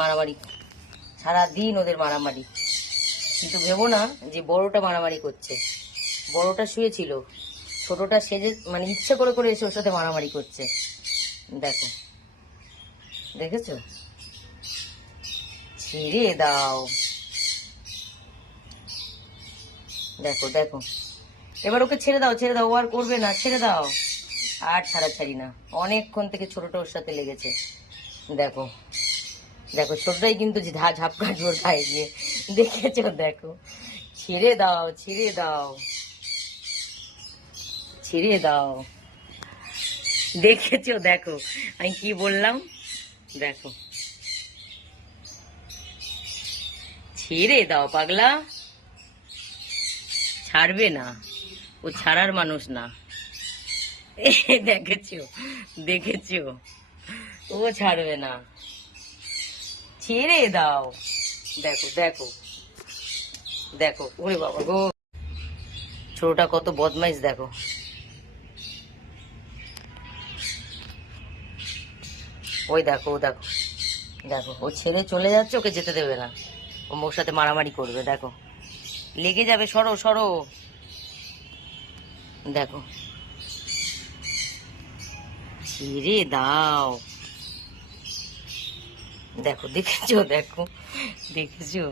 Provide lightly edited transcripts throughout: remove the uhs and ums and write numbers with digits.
মারামারি, সারাদিন ওদের মারামারি। কিন্তু ভেবো না যে বড়টা মারামারি করছে। বড়টা শুয়েছিল, ছোটটা সেজে মানে ইচ্ছে করে করে এসে ওর সাথে মারামারি করছে। দেখো, দেখেছো? ছেড়ে দাও। দেখো দেখো, এবার ওকে ছেড়ে দাও, ছেড়ে দাও, ও আর করবে না, ছেড়ে দাও। আর ছাড়াছাড়ি না, অনেকক্ষণ থেকে ছোটটা ওর সাথে লেগেছে। দেখো দেখো, ছোটটাই কিন্তু ঝাপ কাটবে ওর গায়ে গিয়ে, দেখেছো? দেখো, ছেড়ে দাও, ছেড়ে দাও, ছেড়ে দাও। দেখেছো? দেখো আমি কি বললাম। দেখো, ছেড়ে দাও পাগলা, ছাড়বে না, ও ছাড়ার মানুষ না। দেখেছো? দেখেছো? ও ছাড়বে না, ছেড়ে দাও। দেখো দেখো দেখো, ওরে বাবা গো, ছোটটা কত বদমাইশ। দেখো, ওই দেখো, ও দেখো, দেখো ও ছেড়ে চলে যাচ্ছে, ওকে যেতে দেবে না, ও ওর সাথে মারামারি করবে। দেখো, লেগে যাবে, সরো সরো। দেখো, ছেড়ে দাও। দেখো, দেখেছো? দেখো, দেখেছো?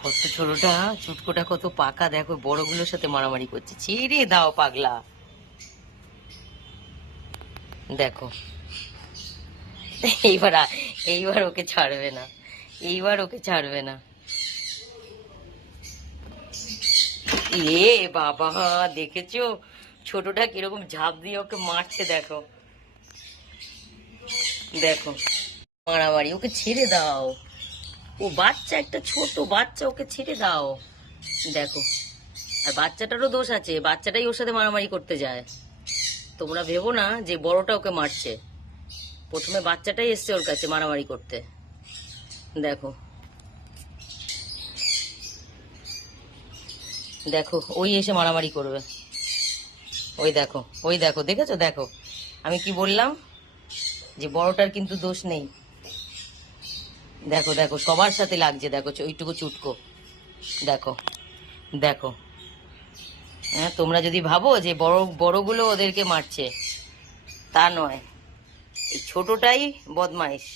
কত ছোটটা, চুটকোটা কত পাকা। দেখো, বড়গুলোর সাথে মারামারি করছে। ছেড়ে দাও পাগলা। দেখো, এইবার এইবার ওকে ছাড়বে না, এইবার ওকে ছাড়বে না। এ বাবা, দেখেছো ছোটটা কিরকম ঝাঁপ দিয়ে ওকে মারছে? দেখো দেখো, মারামারি। ওকে ছেড়ে দাও, ও বাচ্চা, একটা ছোট বাচ্চা, ওকে ছেড়ে দাও। দেখো, আর বাচ্চাটারও দোষ আছে, বাচ্চাটাই ওর সাথে মারামারি করতে যায়। তোমরা ভেবো না যে বড়টা ওকে মারছে, প্রথমে বাচ্চাটাই এসছে ওর কাছে মারামারি করতে। দেখো দেখো, ওই এসে মারামারি করবে। ওই দেখো, ওই দেখো, দেখেছো? দেখো আমি কি বললাম, যে বড়টার কিন্তু দোষ নেই। দেখো দেখো, সবার সাথে লাগছে। দেখো ওইটুকু চুটকো। দেখো দেখো, হ্যাঁ, তোমরা যদি ভাবো যে বড়গুলো ওদেরকে মারছে, তা নয়, এই ছোটটাই বদমাইশ।